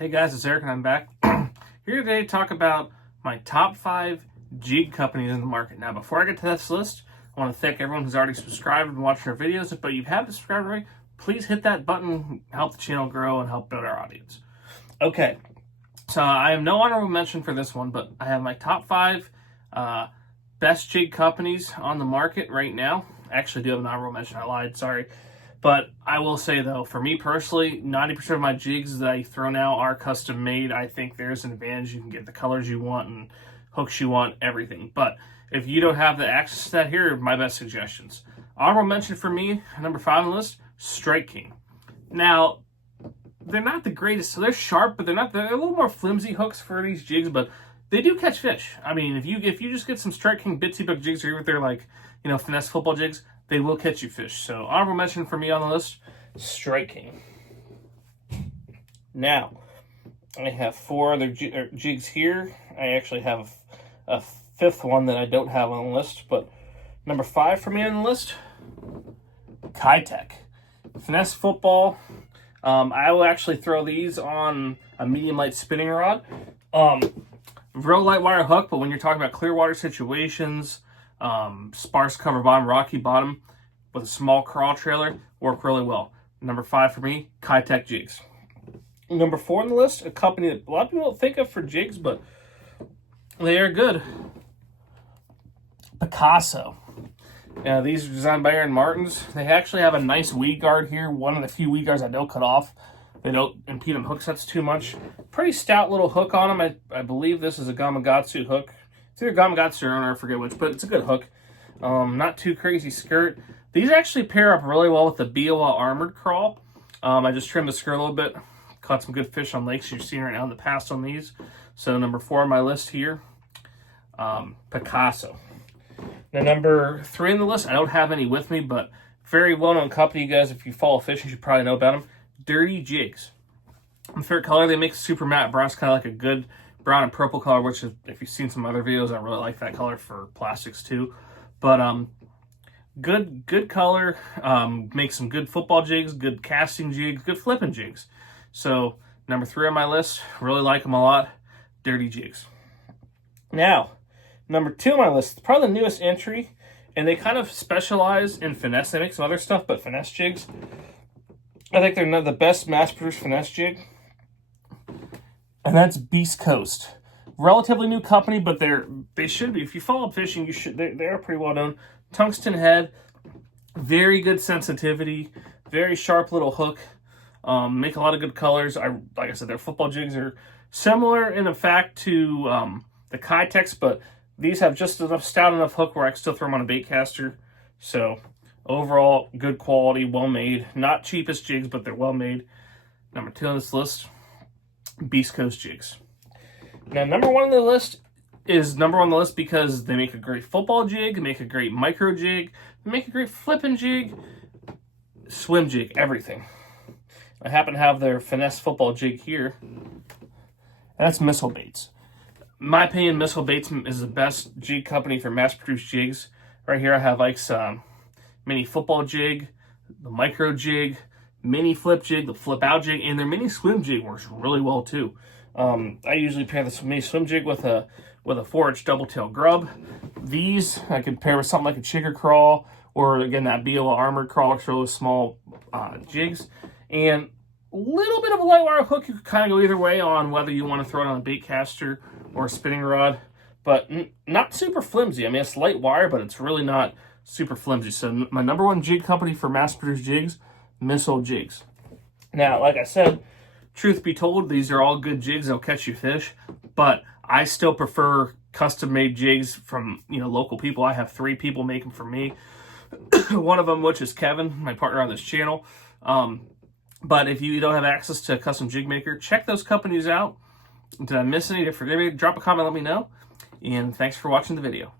Hey guys, it's Eric and I'm back here today to talk about my top 5 jig companies in the market. Now, before I get to this list, I want to thank everyone who's already subscribed and watched our videos. But if you haven't subscribed already, please hit that button, help the channel grow and help build our audience. Okay, so I have no honorable mention for this one, but I have my top 5 best jig companies on the market right now. I actually do have an honorable mention, I lied, sorry. But I will say, though, for me personally, 90% of my jigs that I throw now are custom made. I think there's an advantage. You can get the colors you want and hooks you want, everything. But if you don't have the access to that, here are my best suggestions. Honorable mention for me, number 5 on the list, Strike King. Now, they're not the greatest. So they're sharp, but they're a little more flimsy hooks for these jigs, but they do catch fish. I mean, if you just get some Strike King Bitsy Book jigs, or even if they're like, finesse football jigs, they will catch you fish. So honorable mention for me on the list, Strike King. Now, I have 4 other jigs here. I actually have a 5th one that I don't have on the list, but number 5 for me on the list, Keitech. Finesse football. I will actually throw these on a medium light spinning rod. Real light wire hook, but when you're talking about clear water situations, sparse cover bottom, rocky bottom, with a small crawl trailer, work really well. Number 5 for me, Keitech jigs. Number 4 on the list, a company that a lot of people don't think of for jigs, but they are good. Picasso. Now, these are designed by Aaron Martens. They actually have a nice weed guard here. One of the few weed guards I don't cut off. They don't impede on hook sets too much. Pretty stout little hook on them. I believe this is a Gamakatsu hook. It's either Gamakatsu or I forget which, but it's a good hook. Not too crazy skirt. These actually pair up really well with the Biwa Armored Crawl. I just trimmed the skirt a little bit. Caught some good fish on lakes you're seeing right now in the past on these. So number 4 on my list here, Picasso. Now number 3 on the list, I don't have any with me, but very well-known company, you guys. If you follow fishing, you should probably know about them. Dirty Jigs. My favorite color, they make super matte brown. It's kind of like a good brown and purple color, which is, if you've seen some other videos, I really like that color for plastics too. But good color, make some good football jigs, good casting jigs, good flipping jigs. So number 3 on my list, really like them a lot, Dirty Jigs. Now, number 2 on my list, probably the newest entry, and they kind of specialize in finesse. They make some other stuff, but finesse jigs. I think they're the best mass-produced finesse jig, and that's Beast Coast. Relatively new company, but they should be. If you follow fishing, you should. They are pretty well known. Tungsten head, very good sensitivity, very sharp little hook. Make a lot of good colors. Like I said, their football jigs are similar in effect to the Keitechs, but these have just enough stout enough hook where I can still throw them on a bait caster. So overall, good quality, well made. Not cheapest jigs, but they're well made. Number 2 on this list, Beast Coast jigs. Now, number 1 on the list is number 1 on the list because they make a great football jig, they make a great micro jig, they make a great flipping jig, swim jig, everything. I happen to have their finesse football jig here, and that's Missile Baits. In my opinion, Missile Baits is the best jig company for mass-produced jigs. Right here I have Ike's mini football jig, the micro jig, mini flip jig, the flip out jig, and their mini swim jig works really well too. I usually pair the mini swim jig with a 4-inch double tail grub. These I could pair with something like a chigger crawl, or again that Biwa Armored Crawl, or those small jigs. And a little bit of a light wire hook. You could kind of go either way on whether you want to throw it on a bait caster or a spinning rod, but not super flimsy. I mean, it's light wire, but it's really not super flimsy. So my number 1 jig company for mass-produced jigs, Missile Jigs. Now, like I said, truth be told, these are all good jigs. They'll catch you fish, but I still prefer custom-made jigs from local people. I have 3 people make them for me. One of them, which is Kevin, my partner on this channel. But if you don't have access to a custom jig maker, check those companies out. Did I miss any? Did I forget any? Drop a comment, let me know. And thanks for watching the video.